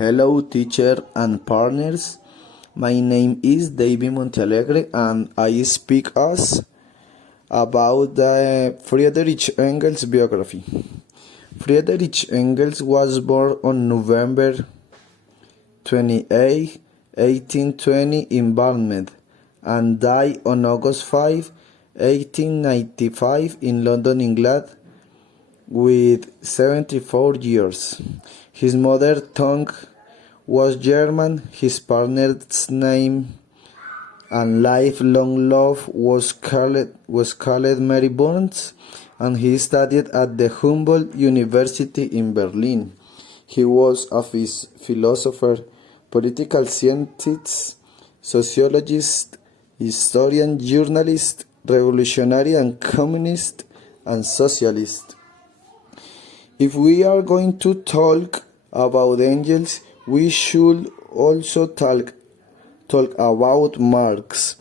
Hello, teacher and partners. My name is David Montealegre, and I speak us about the Friederich Engels biography. Friederich Engels was born on November 28, 1820 in Barnet and died on August 5, 1895 in London, England, with 74 years. His mother tongue was German, his partner's name and lifelong love was called Mary Burns, and he studied at the Humboldt University in Berlin. He was a philosopher, political scientist, sociologist, historian, journalist, revolutionary and communist, and socialist. If we are going to talk about Engels, we should also talk about Marx,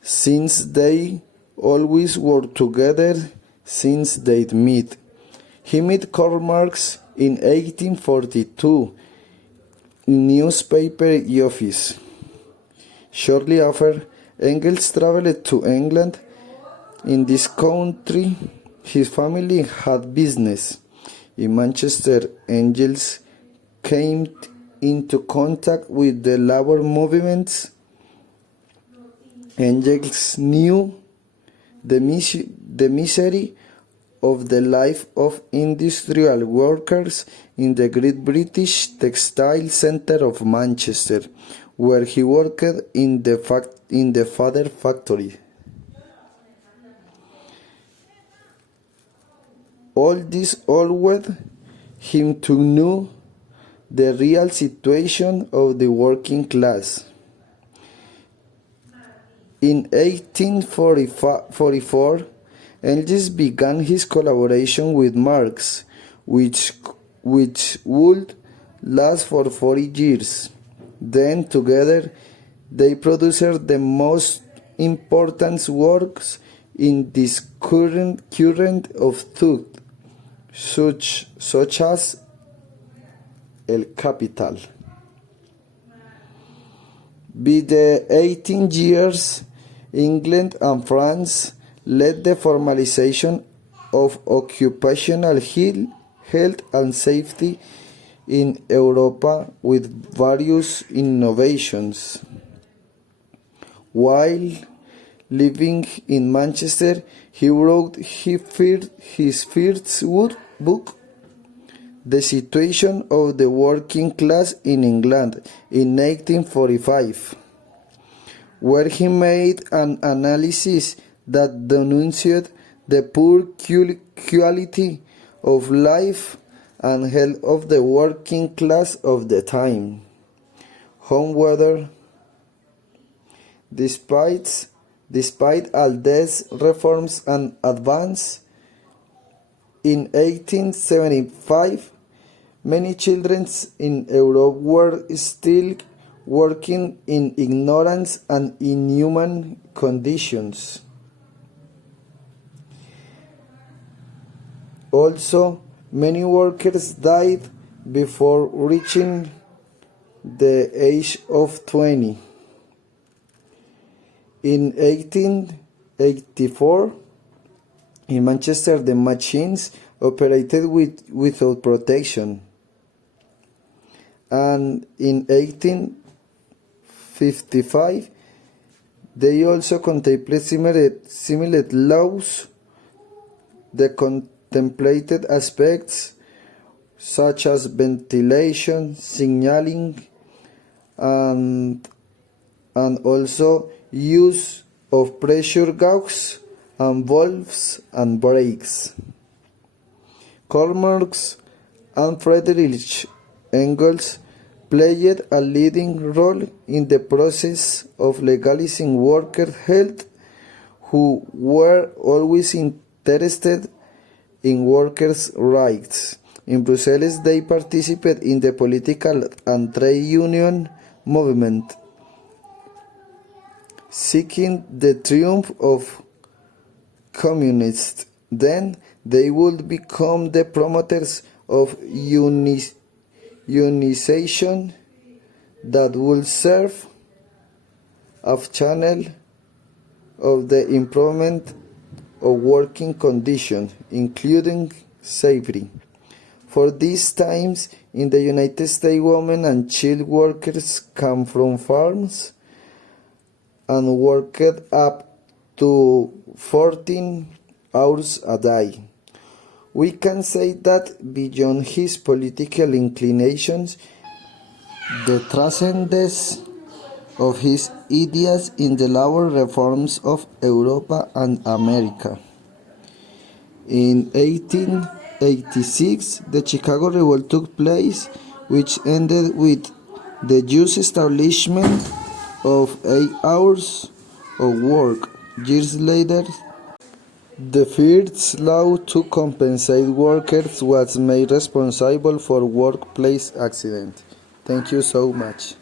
since they always work together since they meet. He met Karl Marx in 1842 in newspaper office. Shortly after, Engels traveled to England. In this country, his family had business. In Manchester, Engels came into contact with the labor movements. Engels knew the misery of the life of industrial workers in the great British textile centre of Manchester, where he worked in the Father factory. All this allowed him to know the real situation of the working class. In 1844, Engels began his collaboration with Marx, which would last for 40 years. Then, together, they produced the most important works in this current of thought, such as El Capital. By the 18 years, England and France led the formalization of occupational health and safety in Europa with various innovations. While living in Manchester, he wrote his first book, The Situation of the Working Class in England, in 1845, where he made an analysis that denounced the poor quality of life and health of the working class of the time. However, despite all these reforms and advances, in 1875, many children in Europe were still working in ignorance and inhuman conditions. Also, many workers died before reaching the age of 20. In 1884, in Manchester, the machines operated without protection. And in 1855, they also contemplated similar laws. The contemplated aspects such as ventilation, signaling, and also use of pressure gauges and valves and brakes. Karl Marx and Friederich Engels played a leading role in the process of legalizing worker health, who were always interested in workers' rights. In Brussels, they participated in the political and trade union movement, seeking the triumph of communists. Then they would become the promoters of unionization that would serve as channel of the improvement of working conditions, including safety. For these times, in the United States, women and child workers come from farms and worked up to 14 hours a day. We can say that beyond his political inclinations, the transcendence of his ideas in the labor reforms of Europe and America. In 1886, the Chicago Revolt took place, which ended with the just establishment of 8 hours of work. Years later, the first law to compensate workers was made responsible for workplace accidents. Thank you so much.